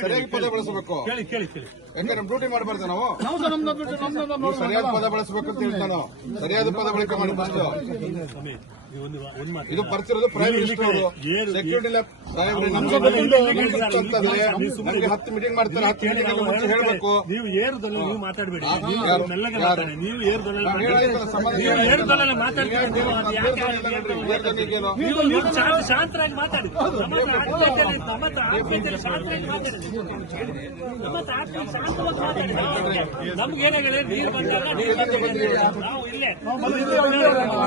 ಸರಿಯಾಗಿ ಪದ ಬಳಸಬೇಕು. ಯಾಕಂದ್ರೆ ನಮ್ ಡ್ಯೂಟಿ ಮಾಡಬಾರ್ದು ನಾವು? ಸರಿಯಾದ ಪದ ಬಳಸಬೇಕು ಅಂತ ಹೇಳ್ತಾನೆ ಸರಿಯಾದ ಪದ ಬಳಕೆ ಮಾಡಿ ಇದು ಬರ್ತಿರೋದು ಪ್ರೈಮ್ ಮಿನಿಸ್ಟರ್ ಸೆಕ್ಯೂರಿಟಿ ನಮ್ಗೆ ಹತ್ತು ಮೀಟಿಂಗ್ ಮಾಡ್ತಾರೆ ಹತ್ತು ಮೀಟಿಂಗ್ ಮುಂಚೆ ಹೇಳ್ಬೇಕು. ನೀವು ಏರುದಲ್ಲ ನೀವು ಮಾತಾಡಬೇಡಿ. ನೀವು ಏರುದಲ್ಲ ಶಾಂತರಾಗಿ ಮಾತಾಡಿ. ನಮ್ಗೆ ಏನಾಗಿದೆ? ನೀರು ಬಂದಾಗ ನೀರು. ನಾವು ಇಲ್ಲೇ.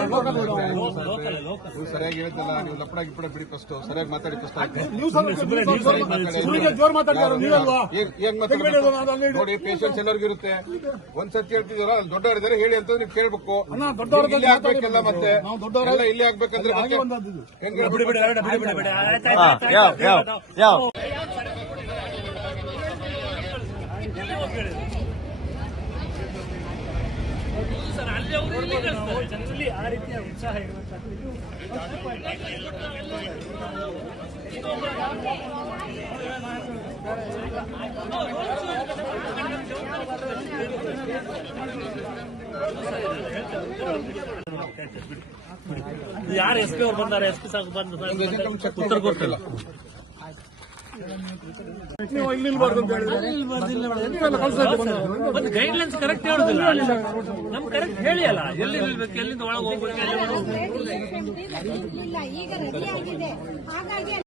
ನೀವು ಸರಿಯಾಗಿ ಹೇಳ್ತಲ್ಲ ನೀವು ಗಿಪ್ಪಡ ಬಿಡಿ ಫಸ್ಟ್ ಸರಿಯಾಗಿ ಮಾತಾಡಿ ಫಸ್ಟ್ ಏನ್. ನೋಡಿ ಪೇಷನ್ಸ್ ಎಲ್ಲರಿಗೂ ಇರುತ್ತೆ. ಒಂದ್ಸತಿ ಹೇಳ್ತಿದಾರ ದೊಡ್ಡವರಿದ್ದಾರೆ ಹೇಳಿ ಅಂತ ನೀವು ಕೇಳ್ಬೇಕು. ಇಲ್ಲಿ ಆಗ್ಬೇಕಲ್ಲ ಮತ್ತೆ? ದೊಡ್ಡವರೆಲ್ಲ ಇಲ್ಲಿ ಆಗ್ಬೇಕಂದ್ರೆ ಹಾಗೆ ಸರ್, ಅಲ್ಲಿ ಅವರು ಇಲ್ಲಿ ಕಳಿಸ್ತಾರೆ. ಜನರಲ್ಲಿ ಆ ರೀತಿಯ ಉತ್ಸಾಹ ಇರುವಂತದ್ದು ಇದು ಯಾರು ಎಸ್ ಪಿ ಅವ್ರು ಬಂದಾರೆ ಎಸ್ ಪಿ ಸಾಕು ಬಂದು ಒಂದು agent ಅವ್ನು check ಉತ್ತರ ಮಾಡ್ಬೇಕು ಕೊಡ್ತಿಲ್ಲ ಮತ್ತೆ ಗೈಡ್ ಲೈನ್ಸ್ ಕರೆಕ್ಟ್ ಹೇಳುದಿಲ್ಲ. ನಮ್ ಕರೆಕ್ಟ್ ಹೇಳಿ ಅಲ್ಲ ಎಲ್ಲಿ ನಿಲ್ಬೇಕು, ಎಲ್ಲಿಂದ ಒಳಗೆ ಹೋಗ್ಬೇಕು ಈಗ ರೆಡಿ